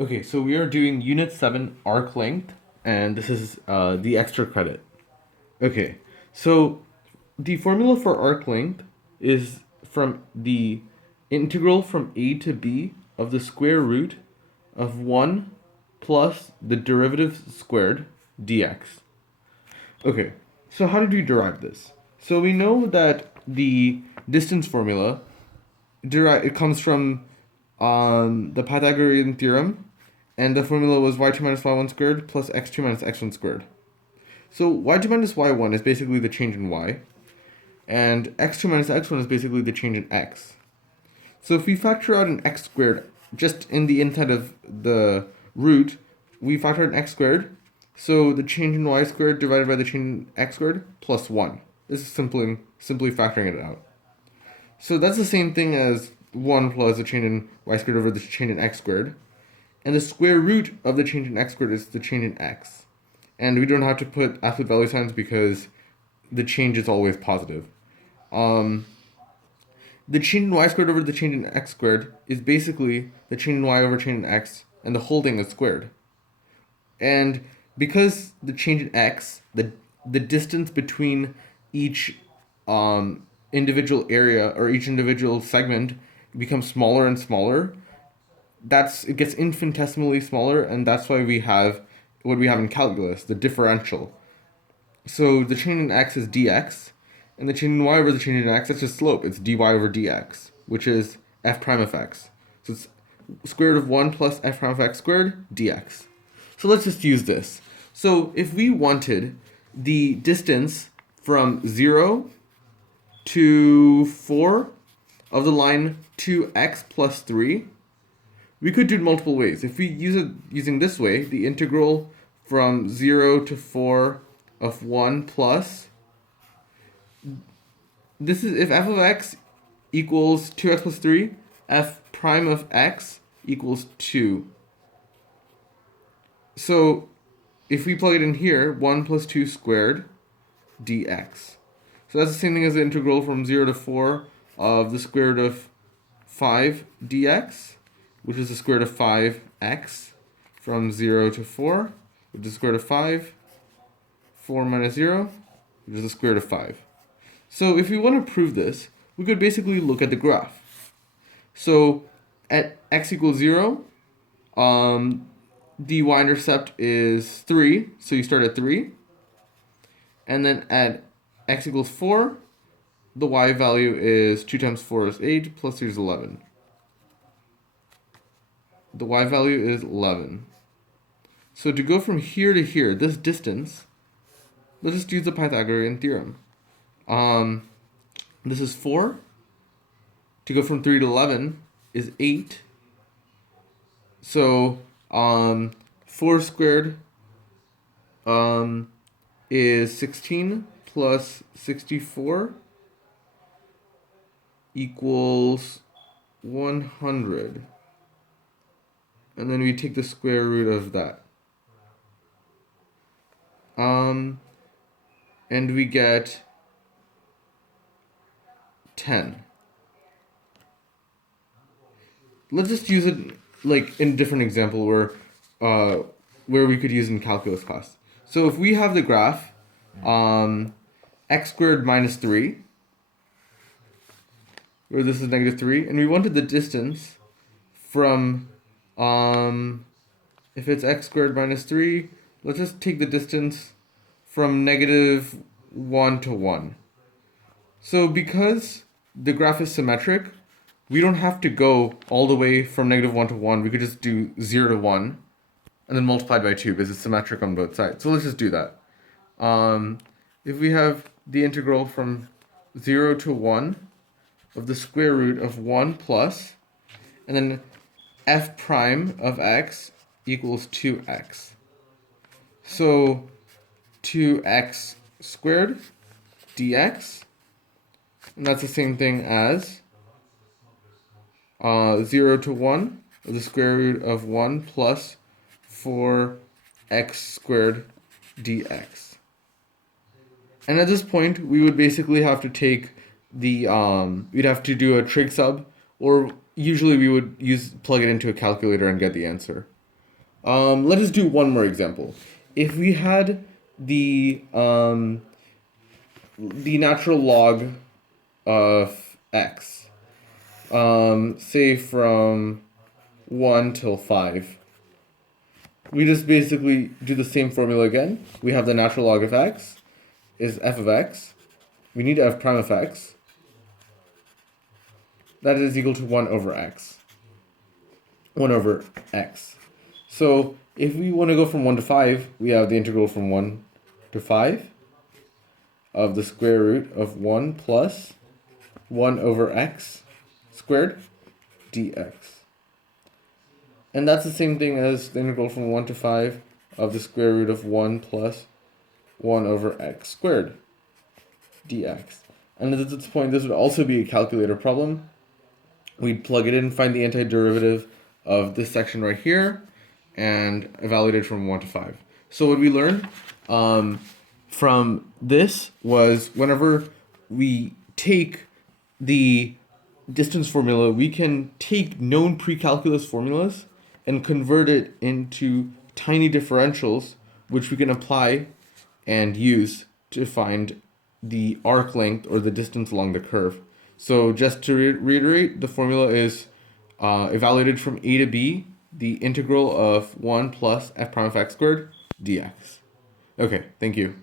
Okay, so we are doing Unit 7 arc length, and this is the extra credit. Okay, so the formula for arc length is from the integral from a to b of the square root of 1 plus the derivative squared dx. Okay, so how did we derive this? So we know that the distance formula it comes from the Pythagorean theorem, and the formula was y2 minus y1 squared plus x2 minus x1 squared. So y2 minus y1 is basically the change in y, and x2 minus x1 is basically the change in x. So if we factor out an x squared just in the inside of the root, we factor out an x squared, so the change in y squared divided by the change in x squared plus 1. This is simply factoring it out. So that's the same thing as 1 plus the change in y squared over the change in x squared. And the square root of the change in x squared is the change in x. And we don't have to put absolute value signs because the change is always positive. The change in y squared over the change in x squared is basically the change in y over change in x, and the whole thing is squared. And because the change in x, the distance between each individual area or each individual segment becomes smaller and smaller, it gets infinitesimally smaller, and that's why we have what we have in calculus, the differential. So the change in x is dx, and the change in y over the change in x, that's just slope. It's dy over dx, which is f prime of x. So it's square root of 1 plus f prime of x squared dx. So let's just use this. So if we wanted the distance from 0 to 4 of the line 2x plus 3, we could do it multiple ways. If we use it using this way, the integral from 0 to 4 of 1 plus, this is if f of x equals 2x plus 3, f prime of x equals 2. So if we plug it in here, 1 plus 2 squared dx. So that's the same thing as the integral from 0 to 4 of the square root of 5 dx, which is the square root of 5x from 0 to 4, which is the square root of 5, 4 minus 0, which is the square root of 5. So if we want to prove this, we could basically look at the graph. So at x equals 0, the y-intercept is 3, so you start at 3. And then at x equals 4, the y value is 2 times 4 is 8, plus 3 is 11. The y value is 11. So to go from here to here, this distance, let's just use the Pythagorean theorem. This is 4. To go from 3 to 11 is 8. So 4 squared is 16 plus 64 equals 100. And then we take the square root of that. And we get 10. Let's just use it like in a different example where we could use in calculus class. So if we have the graph x squared minus 3, where this is negative 3, and we wanted the distance from if it's x squared minus 3, let's just take the distance from negative 1 to 1. So because the graph is symmetric, we don't have to go all the way from negative 1 to 1. We could just do 0 to 1 and then multiply by 2 because it's symmetric on both sides. So let's just do that. If we have the integral from 0 to 1 of the square root of 1 plus, and then f prime of x equals 2x. So 2x squared dx, and that's the same thing as 0 to 1 of the square root of 1 plus 4x squared dx. And at this point, we would basically have to take the, we'd have to do a trig sub, or usually we would plug it into a calculator and get the answer. Let us do one more example. If we had the natural log of x, say from 1 till 5, we just basically do the same formula again. We have the natural log of x is f of x. We need f prime of x. That is equal to 1 over x. 1 over x. So if we want to go from 1 to 5, we have the integral from 1 to 5 of the square root of 1 plus 1 over x squared dx. And that's the same thing as the integral from 1 to 5 of the square root of 1 plus 1 over x squared dx. And at this point, this would also be a calculator problem. We'd plug it in, find the antiderivative of this section right here, and evaluate it from 1 to 5. So what we learned from this was whenever we take the distance formula, we can take known pre-calculus formulas and convert it into tiny differentials, which we can apply and use to find the arc length or the distance along the curve. So just to reiterate, the formula is evaluated from a to b, the integral of 1 plus f prime of x squared dx. Okay, thank you.